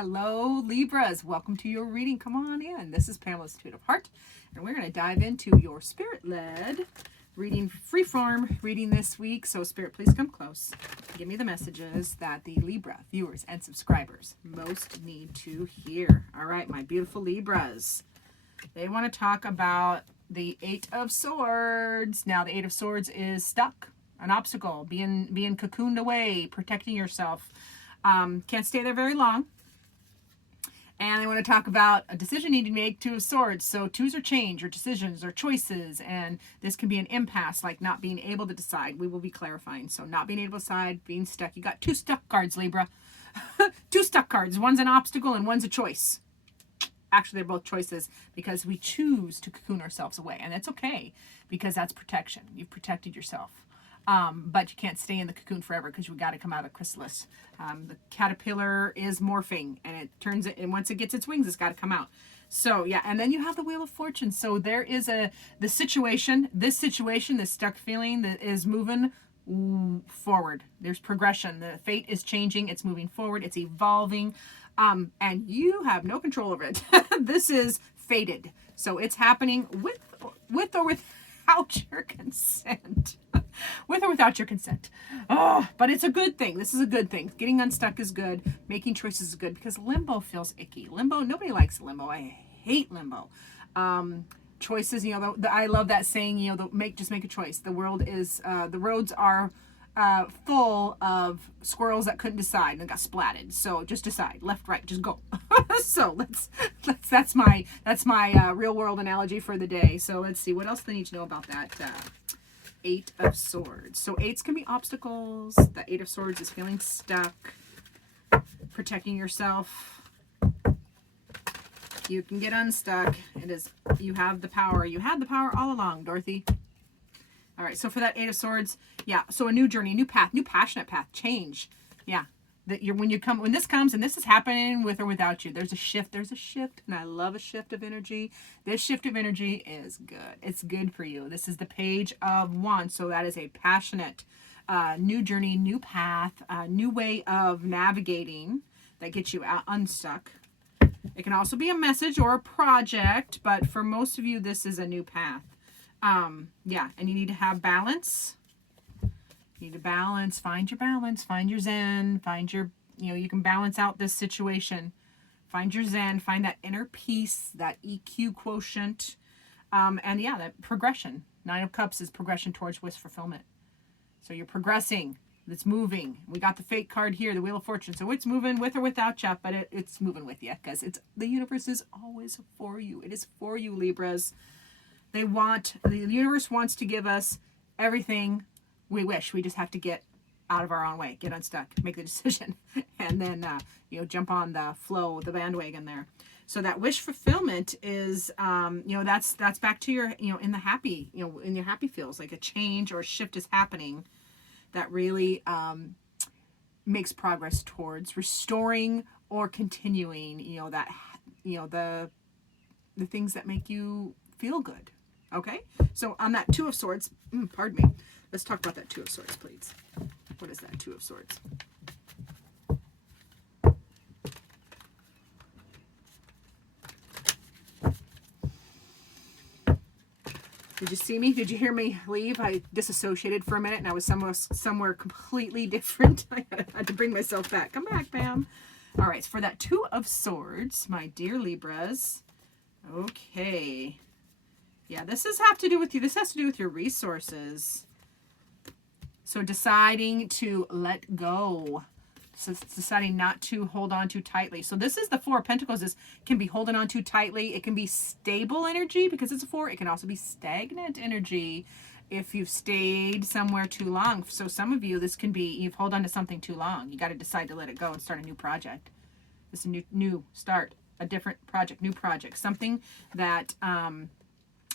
Hello, Libras. Welcome to your reading. Come on in. This is Pamela's Intuitive of Heart, and we're going to dive into your spirit-led reading, freeform reading this week. So, Spirit, please come close. Give me the messages that the Libra viewers and subscribers most need to hear. All right, my beautiful Libras. They want to talk about the Eight of Swords. Now, the Eight of Swords is stuck, an obstacle, being cocooned away, protecting yourself. Can't stay there very long. And they want to talk about a decision needing to make, Two of Swords. So twos are change or decisions or choices. And this can be an impasse, like not being able to decide. We will be clarifying. So not being able to decide, being stuck. You got two stuck cards, Libra. Two stuck cards. One's an obstacle and one's a choice. Actually, they're both choices because we choose to cocoon ourselves away. And that's okay because that's protection. You've protected yourself. But you can't stay in the cocoon forever because you got to come out of the chrysalis. The caterpillar is morphing and and once it gets its wings, it's got to come out. So yeah, and then you have the Wheel of Fortune. So there is this stuck feeling that is moving forward. There's progression. The fate is changing. It's moving forward. It's evolving. And you have no control over it. This is fated. So it's happening with or without your consent. With or without your consent. Oh, but it's a good thing. This is a good thing. Getting unstuck is good. Making choices is good because limbo feels icky. Limbo, nobody likes limbo. I hate limbo. Choices, I love that saying, just make a choice. The roads are full of squirrels that couldn't decide and got splatted. So just decide, left, right, just go. So that's my real world analogy for the day. So let's see what else they need to know about that. Eight of Swords. So eights can be obstacles. The Eight of Swords is feeling stuck, protecting yourself. You can get unstuck. You have the power. You had the power all along, Dorothy. All right, so for that Eight of Swords, yeah, so a new journey, a new path, new passionate path, change. Yeah, when this comes, and this is happening with or without you, there's a shift, and I love a shift of energy. This shift of energy is good. It's good for you. This is the Page of Wands, so that is a passionate new journey, new path, new way of navigating that gets you unstuck. It can also be a message or a project, but for most of you, this is a new path. Yeah, and you need to have balance. You need to balance, find your balance, find your zen, find your, you can balance out this situation. Find your zen, find that inner peace, that EQ quotient. And yeah, that progression. Nine of Cups is progression towards wish fulfillment. So you're progressing. It's moving. We got the fate card here, the Wheel of Fortune. So it's moving with or without you, but it's moving with you because the universe is always for you. It is for you, Libras. The universe wants to give us everything we wish. We just have to get out of our own way, get unstuck, make the decision, and then jump on the flow, the bandwagon there. So that wish fulfillment is that's back to your in the happy, in your happy feels like a change or a shift is happening that really makes progress towards restoring or continuing the things that make you feel good. Okay, so on that Two of Swords, pardon me, let's talk about that Two of Swords, please. What is that Two of Swords? Did you see me? Did you hear me leave? I disassociated for a minute and I was somewhere completely different. I had to bring myself back. Come back, Pam. All right, so for that Two of Swords, my dear Libras. Okay. Yeah, this has to do with you. This has to do with your resources. So deciding to let go. So deciding not to hold on too tightly. So this is the Four of Pentacles. This can be holding on too tightly. It can be stable energy because it's a four. It can also be stagnant energy if you've stayed somewhere too long. So some of you, this can be you've held on to something too long. You got to decide to let it go and start a new project. This is a new start, a different project, new project. Something that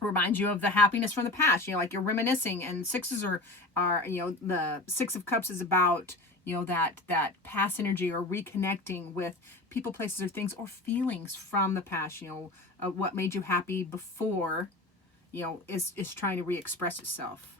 reminds you of the happiness from the past, like you're reminiscing, and sixes are the Six of Cups is about, that past energy or reconnecting with people, places, or things or feelings from the past, what made you happy before, is trying to re-express itself.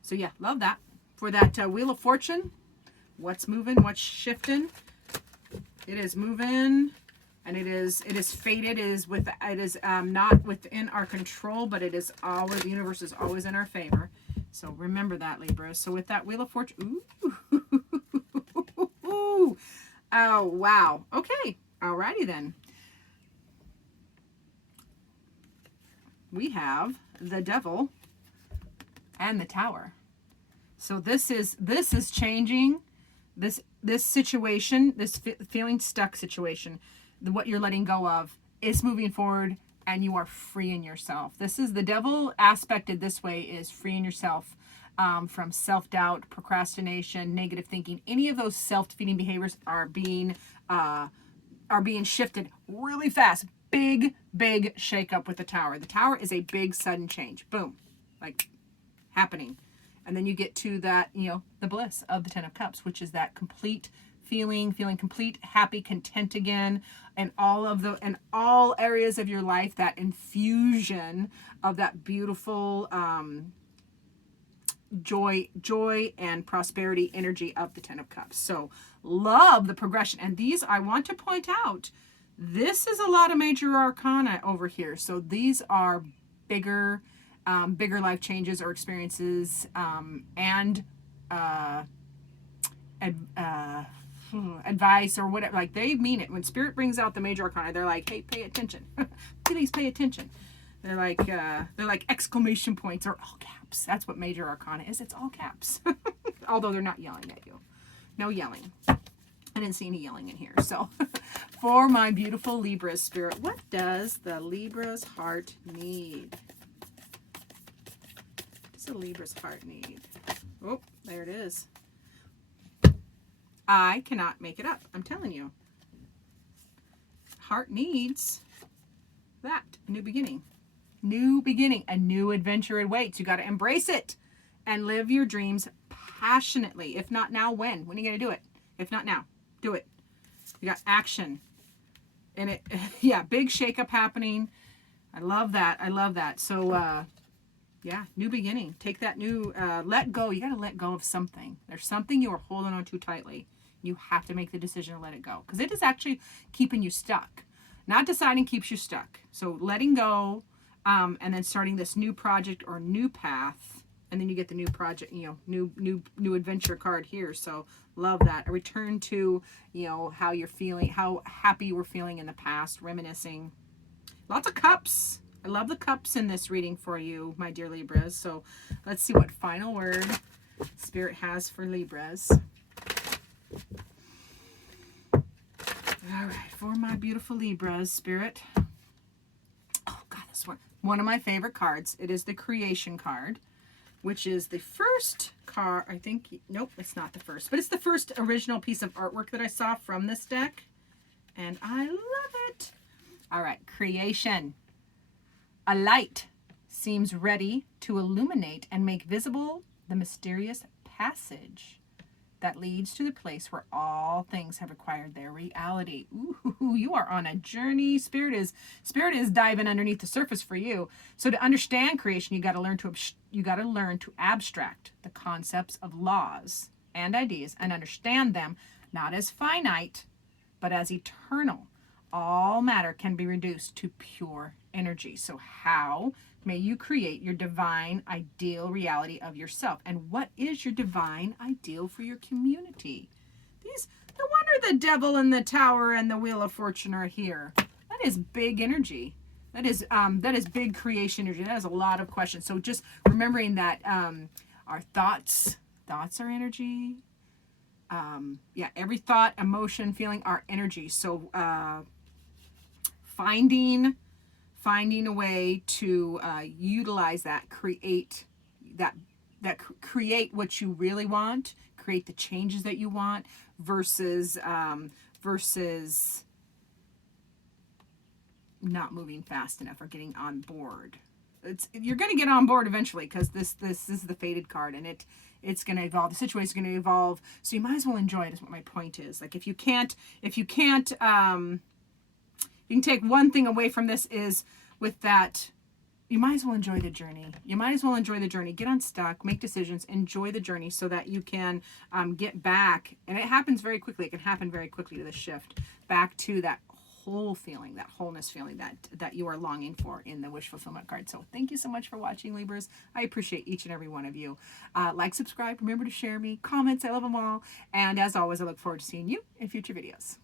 So yeah, love that. For that Wheel of Fortune, what's moving, what's shifting? It is moving, and it is fated. It is not within our control, but it is always, the universe is always in our favor. So remember that, Libra. So with that Wheel of Fortune, ooh, oh wow. Okay, alrighty then. We have the Devil and the Tower. So this is changing this situation, this feeling stuck situation, what you're letting go of is moving forward, and you are freeing yourself. This is the Devil aspected this way, is freeing yourself from self-doubt, procrastination, negative thinking. Any of those self-defeating behaviors are being shifted really fast. Big shake up with the Tower. The Tower is a big sudden change. Boom. Like happening. And then you get to that, the bliss of the Ten of Cups, which is that complete feeling complete, happy, content again, and all areas of your life, that infusion of that beautiful joy and prosperity energy of the Ten of Cups. So love the progression. And these, I want to point out, this is a lot of major arcana over here. So these are bigger life changes or experiences, and advice or whatever. Like, they mean it. When Spirit brings out the major arcana, they're like, hey, pay attention. Please pay attention. They're like exclamation points or all caps. That's what major arcana is. It's all caps. Although they're not yelling at you. No yelling. I didn't see any yelling in here. So for my beautiful Libra Spirit, what does the Libra's heart need? What does the Libra's heart need? Oh, there it is. I cannot make it up. I'm telling you. Heart needs that. A new beginning. New beginning. A new adventure awaits. You got to embrace it and live your dreams passionately. If not now, when? When are you going to do it? If not now, do it. You got action. And it, yeah, big shakeup happening. I love that. I love that. So, yeah, new beginning. Take that new, let go. You got to let go of something. There's something you are holding on too tightly. You have to make the decision to let it go, because it is actually keeping you stuck. Not deciding keeps you stuck. So letting go, and then starting this new project or new path, and then you get the new project, new adventure card here. So love that. A return to, how you're feeling, how happy you were feeling in the past, reminiscing. Lots of cups. I love the cups in this reading for you, my dear Libras. So let's see what final word Spirit has for Libras. All right, for my beautiful Libras, Spirit. Oh, God, this one of my favorite cards. It is the Creation card, which is the first card. I think, nope, it's not the first, but it's the first original piece of artwork that I saw from this deck, and I love it. All right, Creation. A light seems ready to illuminate and make visible the mysterious passage that leads to the place where all things have acquired their reality. Ooh, you are on a journey. Spirit is diving underneath the surface for you. So to understand creation, you got to learn to abstract the concepts of laws and ideas and understand them not as finite, but as eternal. All matter can be reduced to pure energy. So how may you create your divine ideal reality of yourself? And what is your divine ideal for your community? No wonder the Devil and the Tower and the Wheel of Fortune are here. That is big energy. That is big creation energy. That is a lot of questions. So just remembering that our thoughts are energy. Yeah, every thought, emotion, feeling are energy. So finding a way to utilize that, create what you really want, create the changes that you want, versus not moving fast enough or getting on board. You're going to get on board eventually, because this is the fated card, and it's going to evolve. The situation is going to evolve, so you might as well enjoy it. Is what my point is. Like, if you can take one thing away from this, is with that, you might as well enjoy the journey. You might as well enjoy the journey. Get unstuck, make decisions, enjoy the journey so that you can get back. And it happens very quickly. It can happen very quickly to the shift back to that whole feeling, that wholeness feeling that you are longing for in the wish fulfillment card. So thank you so much for watching, Libras. I appreciate each and every one of you. Like, subscribe, remember to share me, comments. I love them all. And as always, I look forward to seeing you in future videos.